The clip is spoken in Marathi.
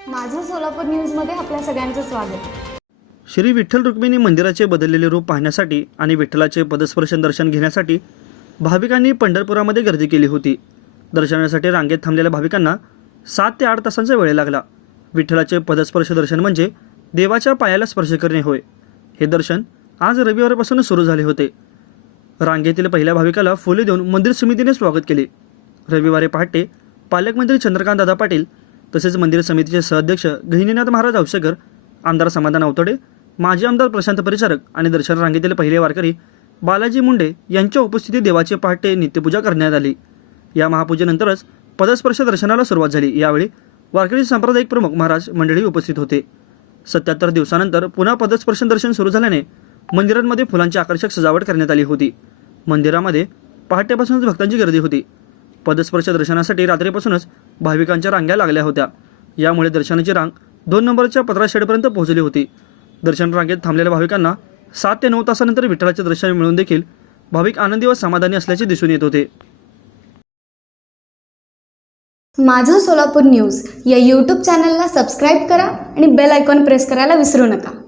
सोलापूर न्यूजमध्ये आपल्या सगळ्यांचं स्वागत. श्री विठ्ठल रुक्मिणी मंदिराचे बदललेले रूप पाहण्यासाठी आणि विठ्ठलाचे पदस्पर्शन दर्शन घेण्यासाठी भाविकांनी पंढरपुरामध्ये गर्दी केली होती. दर्शनासाठी रांगेत थांबलेल्या भाविकांना सात ते आठ तासांचा वेळ लागला. विठ्ठलाचे पदस्पर्श दर्शन म्हणजे देवाच्या पायाला स्पर्श करणे होय. हे दर्शन आज रविवारपासून सुरू झाले होते. रांगेतील पहिल्या भाविकाला फुले देऊन मंदिर समितीने स्वागत केले. रविवारी पहाटे पालकमंत्री चंद्रकांत दादा पाटील तसेच मंदिर समितीचे सहअध्यक्ष गहिनीनाथ महाराज औसेकर आमदार समाधान अवतडे माजी आमदार प्रशांत परिचारक आणि दर्शन रांगेतील पहिले वारकरी बालाजी मुंडे यांच्या उपस्थितीत देवाची पहाटे नित्यपूजा करण्यात आली. या महापूजेनंतरच पदस्पर्श दर्शनाला सुरुवात झाली. यावेळी वारकरी सांप्रदायिक प्रमुख महाराज मंडळी उपस्थित होते. सत्याहत्तर दिवसानंतर पुन्हा पदस्पर्शन दर्शन सुरू झाल्याने मंदिरांमध्ये फुलांची आकर्षक सजावट करण्यात आली होती. मंदिरामध्ये पहाटेपासूनच भक्तांची गर्दी होती. पदस्पर्श दर्शनासाठी रात्रीपासूनच भाविकांच्या रांग्या लागल्या होत्या. यामुळे दर्शनाची रांग दोन नंबरच्या पत्रा शेडपर्यंत पोहोचली होती. दर्शन रांगेत थांबलेल्या भाविकांना सात ते नऊ तासानंतर विठ्ठलाचे दर्शन मिळून देखील भाविक आनंदी व समाधानी असल्याचे दिसून येत होते. माझं सोलापूर न्यूज या यूट्यूब चॅनलला सबस्क्राईब करा आणि बेल आयकॉन प्रेस करायला विसरू नका.